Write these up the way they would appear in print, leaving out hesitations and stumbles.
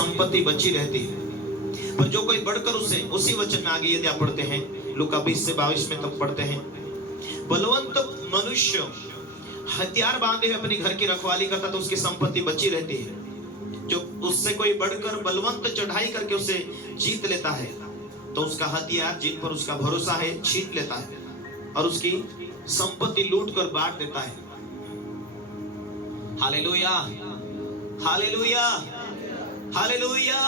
संपत्ति बची रहती है, पर जो कोई बढ़कर उसे, उसी वचन में आगे यदि आप पढ़ते हैं लूका 20 से 22 में तब पढ़ते हैं, बलवंत मनुष्य हथियार बांधे हुए अपनी घर की रखवाली करता तो उसकी संपत्ति बची रहती है। जो उससे कोई बढ़कर बलवंत चढ़ाई करके उसे जीत लेता है तो उसका हथियार जिन पर उसका भरोसा है छीन लेता है और उसकी संपत्ति लूट कर बांट देता है। Hallelujah, hallelujah, hallelujah.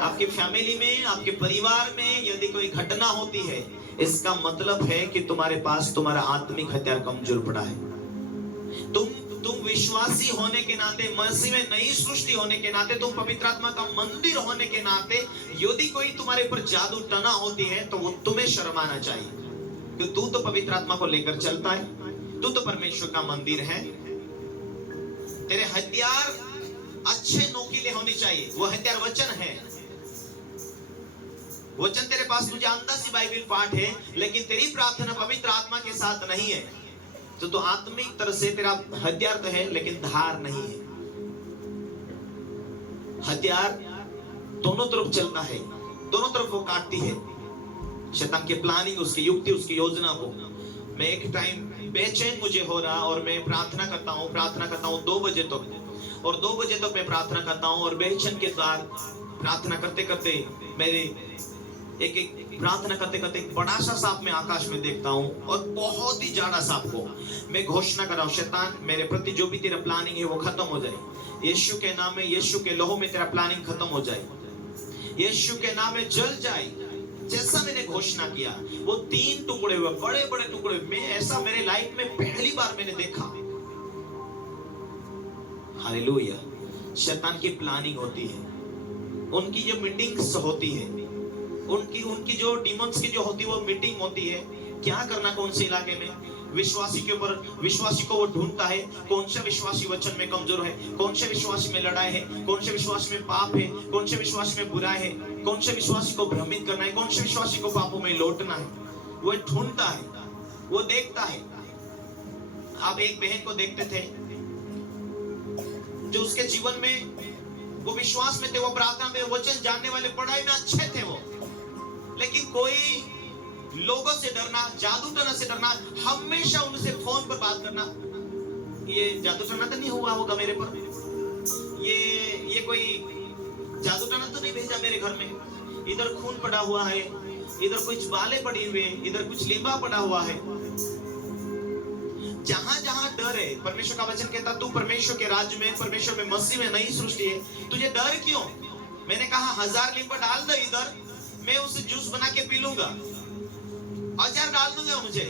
आपकी फैमिली में, आपके परिवार में यदि कोई घटना होती है, इसका मतलब है कि तुम्हारे पास तुम्हारा आत्मिक हथियार कमजोर पड़ा है। तुम विश्वासी होने के नाते, मसीह में नई सृष्टि होने के नाते, तुम पवित्र आत्मा का मंदिर होने के नाते, यदि कोई तुम्हारे ऊपर जादू टना होती है तो वो तुम्हें शर्माना चाहिए, क्योंकि तू तो पवित्र आत्मा को लेकर चलता है, तू तो परमेश्वर का मंदिर है। तेरे हथियार अच्छे नोकीले होने चाहिए। वो हथियार वचन है। वचन तेरे पास, तुझे अंदर सी बाइबल पाठ है, लेकिन तेरी प्रार्थना पवित्र आत्मा के साथ नहीं है तो आत्मिक तरह से तेरा हथियार तो है लेकिन धार नहीं है। हथियार दोनों तरफ चलता है, दोनों तरफ वो काटती है। शैतान की प्लानिंग, उसकी युक्ति, उसकी योजना को। मैं एक टाइम बेचैन मुझे हो रहा और मैं प्रार्थना करता हूँ 2 बजे तक, और 2 बजे तक मैं प्रार्थना करता हूँ और बेचैन के साथ प्रार्थना करते करते मेरे एक प्रार्थना करते करते एक बड़ा सा सांप मैं आकाश में देखता हूँ और बहुत ही ज्यादा सांप को मैं घोषणा कर रहा हूँ, शैतान मेरे प्रति जो भी तेरा प्लानिंग है वो खत्म हो जाए। यीशु के नाम में, यीशु के लहू में तेरा प्लानिंग खत्म हो जाए, यीशु के नाम में जल जाए। जैसा मैंने घोषणा किया वो 3 टुकड़े हुए, बड़े बड़े टुकड़े। मैं ऐसा मेरे लाइफ में पहली बार मैंने देखा। हालेलुया। शैतान की प्लानिंग होती है, उनकी जो मीटिंग्स होती है, उनकी जो डीमंस की जो होती है वो मीटिंग होती है। क्या करना कौन से इलाके में, विश्वासी के ऊपर, विश्वासी को वो ढूंढता है। कौन सा विश्वासी वचन में कमजोर है, कौन से विश्वासी में लड़ाई है, कौन से विश्वासी में पाप है, कौन से विश्वासी में बुराई है, कौन से विश्वासी को भ्रमित करना है, कौन से विश्वासी को पापों में लौटना है। वो ढूंढता है, वो देखता है। आप एक बहन को देखते थे जो उसके जीवन में वो विश्वास में थे, वो प्रार्थना में, वचन जानने वाले, पढ़ाई में अच्छे थे वो, लेकिन कोई लोगों से डरना, जादू टना से डरना, हमेशा उनसे फोन पर बात करना। ये जादू टना तो नहीं हुआ होगा मेरे पर, ये कोई जादू टना तो नहीं भेजा मेरे घर में, इधर खून पड़ा हुआ है, इधर कुछ बाले पड़ी हुए, इधर कुछ लींबा पड़ा हुआ है। जहां जहां डर है, परमेश्वर का वचन कहता तू परमेश्वर के राज्य में, परमेश्वर में, मसीह में नई सृष्टि है, तुझे डर क्यों? मैंने कहा 1000 लींबा डाल दो इधर, मैं उसे जूस बना के पी लूंगा, अचार डाल दूंगा। मुझे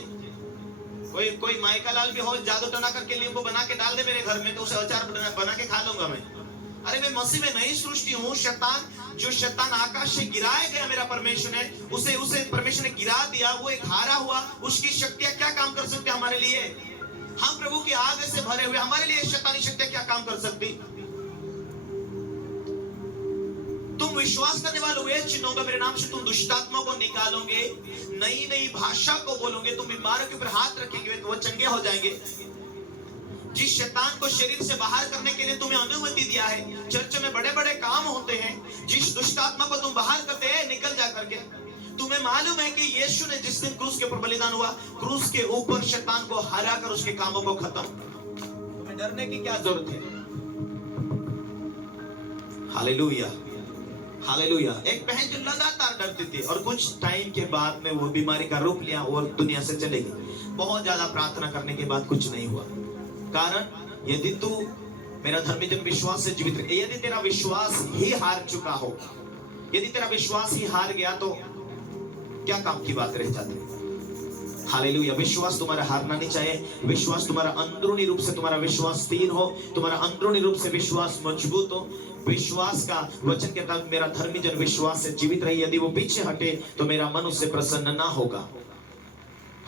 कोई माइका लाल भी हो, जादू टना करके नींबू बना के डाल दे मेरे घर में तो उसे अचार बना के खा लूंगा मैं। अरे मैं मसीह में नई सृष्टि हूँ। जो शैतान आकाश से गिराया गया मेरा परमेश्वर ने, उसे परमेश्वर ने गिरा दिया। वो एक हारा हुआ, उसकी शक्तियां क्या काम कर सकते हमारे लिए? हम प्रभु के आगे से भरे हुए, हमारे लिए शैतानी शक्तियां क्या काम कर सकती? तुम विश्वास करने वालों ये चिन्ह होगा मेरे नाम से, तुम दुष्टात्मा को निकालोगे, नई नई भाषा को बोलोगे, तुम बीमारों के ऊपर हाथ रखेंगे तो वो चंगे हो जाएंगे। जिस शैतान को शरीर से बाहर करने के लिए तुम्हें अनुमति दिया है, चर्च में बड़े बड़े काम होते हैं, जिस दुष्टात्मा को तुम बाहर करते हैं निकल जा करके, तुम्हें मालूम है कि यीशु ने जिस दिन क्रूस के ऊपर बलिदान हुआ, क्रूस के ऊपर शैतान को हरा कर उसके कामों को खत्म। तुम्हें डरने की क्या जरूरत है? Hallelujah, hallelujah. एक बहन जो लगातार डरती थी और कुछ टाइम के बाद में वो बीमारी का रूप लिया और दुनिया से चले गई। बहुत ज्यादा प्रार्थना करने के बाद कुछ नहीं हुआ। कारण, यदि तू मेरा धर्मी जन विश्वास से जीवित रहे, यदि तेरा विश्वास ही हार चुका हो, यदि तेरा विश्वास ही हार गया तो क्या काम की बात रह जाती है? हालेलुया। विश्वास तुम्हारा हारना नहीं चाहिए। विश्वास तुम्हारा अंदरूनी रूप से, तुम्हारा विश्वास स्थिर हो, तुम्हारा अंदरूनी रूप से विश्वास मजबूत हो। विश्वास का वचन कहता है मेरा धर्मी जन विश्वास से जीवित रहे, यदि वो पीछे हटे तो मेरा मन उससे प्रसन्न ना होगा।